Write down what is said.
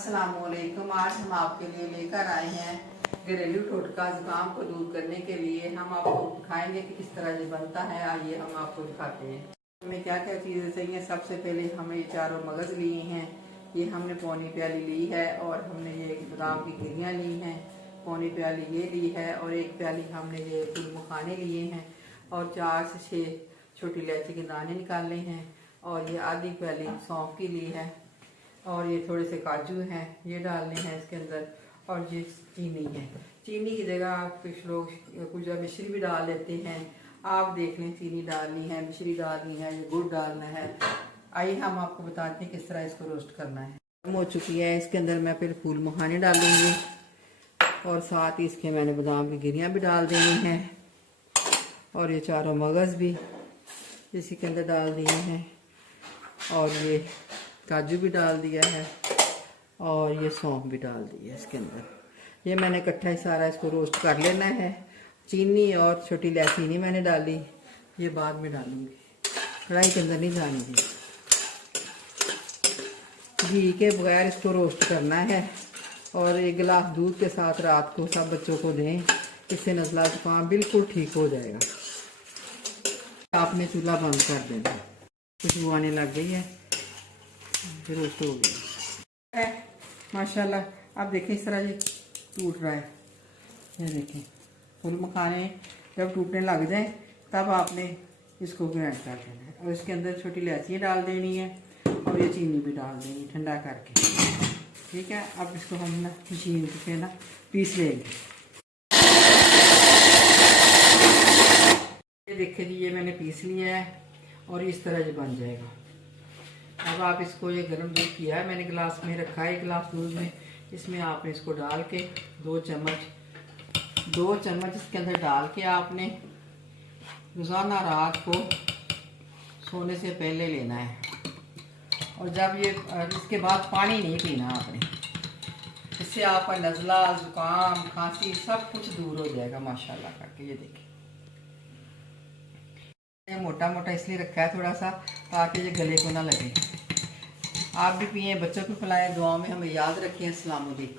अस्सलामुअलैकुम। आज हम आपके लिए लेकर आए हैं घरेलू टोटका जुकाम को दूर करने के लिए। हम आपको दिखाएंगे कि किस तरह ये बनता है। आइए हम आपको दिखाते हैं हमें क्या क्या चीज़ें चाहिए। सबसे पहले हमें ये चारों मगज़ लिए हैं, ये हमने पौनी प्याली ली है, और हमने ये बादाम की गिरियाँ ली हैं, पौनी प्याली ये ली है, और एक प्याली हमने ये फूल मखाने लिए हैं, और 4 से 6 छोटी इलायची के दाने निकाले हैं, और ये आधी प्याली सौंफ की ली है, और ये थोड़े से काजू हैं, ये डालने हैं इसके अंदर, और ये चीनी है। चीनी की जगह आप कुछ लोग कुछ मिश्री भी डाल लेते हैं। आप देख लें, चीनी डालनी है, मिश्री डालनी है, ये गुड़ डालना है। आइए हम आपको बताते हैं किस तरह इसको रोस्ट करना है। गर्म हो चुकी है, इसके अंदर मैं फिर फूल मखाने डालूंगी, और साथ ही इसके मैंने बादाम की गिरियाँ भी डाल देनी हैं, और ये चारों मगज़ भी इसी के अंदर डाल दिए हैं, और ये काजू भी डाल दिया है, और ये सौंफ भी डाल दी है इसके अंदर। ये मैंने इकट्ठा ही सारा इसको रोस्ट कर लेना है। चीनी और छोटी इलायची नहीं मैंने डाली, ये बाद में डालूंगी, कढ़ाई के अंदर नहीं डालूंगी। घी के बगैर इसको रोस्ट करना है, और एक गिलास दूध के साथ रात को सब बच्चों को दें, इससे नज़ला जुकाम बिल्कुल ठीक हो जाएगा। आपने चूल्हा बंद कर देना। खुशबू आने लग गई है, रोस्ट हो गया है माशाल्लाह। अब देखें इस तरह ये टूट रहा है, ये देखें। फूल मखाने जब टूटने लग जाए तब आपने इसको ग्राइंड कर देना है, और इसके अंदर छोटी इलायचियाँ डाल देनी है, और ये चीनी भी डाल देनी ठंडा करके। ठीक है, अब इसको हम ना मशीन से ना पीस लेंगे। ये देखिए जी, ये मैंने पीस लिया है, और इस तरह ये बन जाएगा। अब आप इसको, ये गर्म दूध किया है मैंने, गिलास में रखा है, एक गिलास दूध में, इसमें आपने इसको डाल के 2 चम्मच इसके अंदर डाल के आपने रोज़ाना रात को सोने से पहले लेना है। और जब ये इसके बाद पानी नहीं पीना आपने, इससे आपका नज़ला ज़ुकाम खांसी सब कुछ दूर हो जाएगा माशाल्लाह करके। ये देखिए, ये मोटा मोटा इसलिए रखा है थोड़ा सा, ताकि ये गले को ना लगे। आप भी पिए, बच्चों को खिलाएं, दुआ में हमें याद रखें। अस्सलाम वालेकुम।